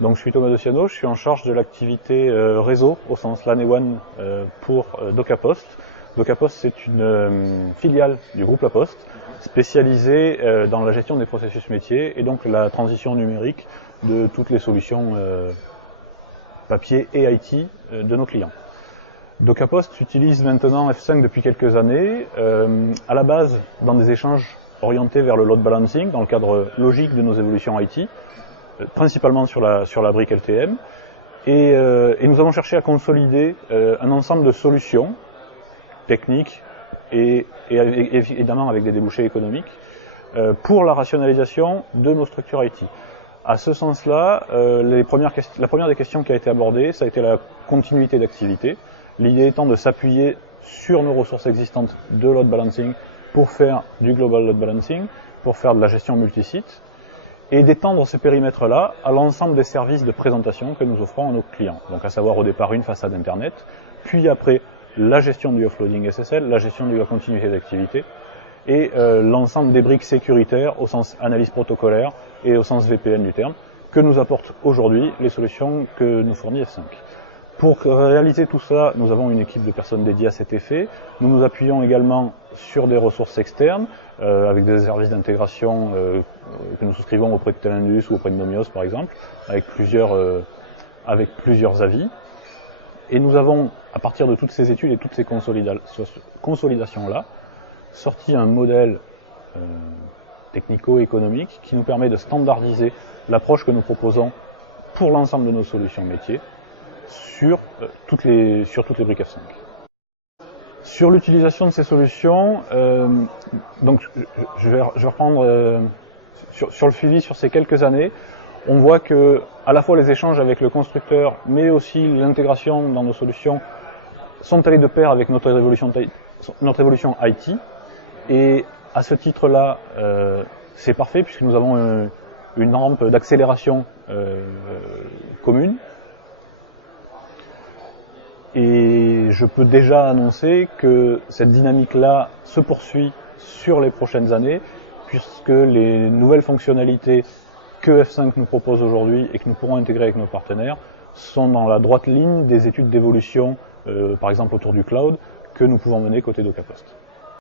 Donc je suis Thomas De Ciano, je suis en charge de l'activité réseau au sens LAN et WAN pour DocaPost. DocaPost, c'est une filiale du groupe La Poste spécialisée dans la gestion des processus métiers et donc la transition numérique de toutes les solutions papier et IT de nos clients. DocaPost utilise maintenant F5 depuis quelques années, à la base dans des échanges orientés vers le load balancing, dans le cadre logique de nos évolutions IT, principalement sur la brique LTM, et nous avons cherché à consolider un ensemble de solutions techniques et évidemment avec des débouchés économiques pour la rationalisation de nos structures IT. À ce sens-là, la première des questions qui a été abordée, ça a été la continuité d'activité. L'idée étant de s'appuyer sur nos ressources existantes de load balancing pour faire du global load balancing, pour faire de la gestion multisite, et d'étendre ce périmètre-là à l'ensemble des services de présentation que nous offrons à nos clients. Donc à savoir au départ une façade Internet, puis après la gestion du offloading SSL, la gestion de la continuité d'activité, et l'ensemble des briques sécuritaires au sens analyse protocolaire et au sens VPN du terme, que nous apportent aujourd'hui les solutions que nous fournit F5. Pour réaliser tout ça, nous avons une équipe de personnes dédiées à cet effet. Nous nous appuyons également sur des ressources externes, avec des services d'intégration que nous souscrivons auprès de Telindus ou auprès de Nomios par exemple, avec plusieurs avis. Et nous avons, à partir de toutes ces études et toutes ces consolidations-là, sorti un modèle technico-économique qui nous permet de standardiser l'approche que nous proposons pour l'ensemble de nos solutions métiers sur toutes les briques F5. Sur l'utilisation de ces solutions, donc je vais reprendre sur le suivi sur ces quelques années. On voit que à la fois les échanges avec le constructeur, mais aussi l'intégration dans nos solutions sont allés de pair avec notre évolution IT. Et à ce titre-là, c'est parfait puisque nous avons une rampe d'accélération commune. Et je peux déjà annoncer que cette dynamique-là se poursuit sur les prochaines années, puisque les nouvelles fonctionnalités que F5 nous propose aujourd'hui et que nous pourrons intégrer avec nos partenaires sont dans la droite ligne des études d'évolution, par exemple autour du cloud, que nous pouvons mener côté DocaPost.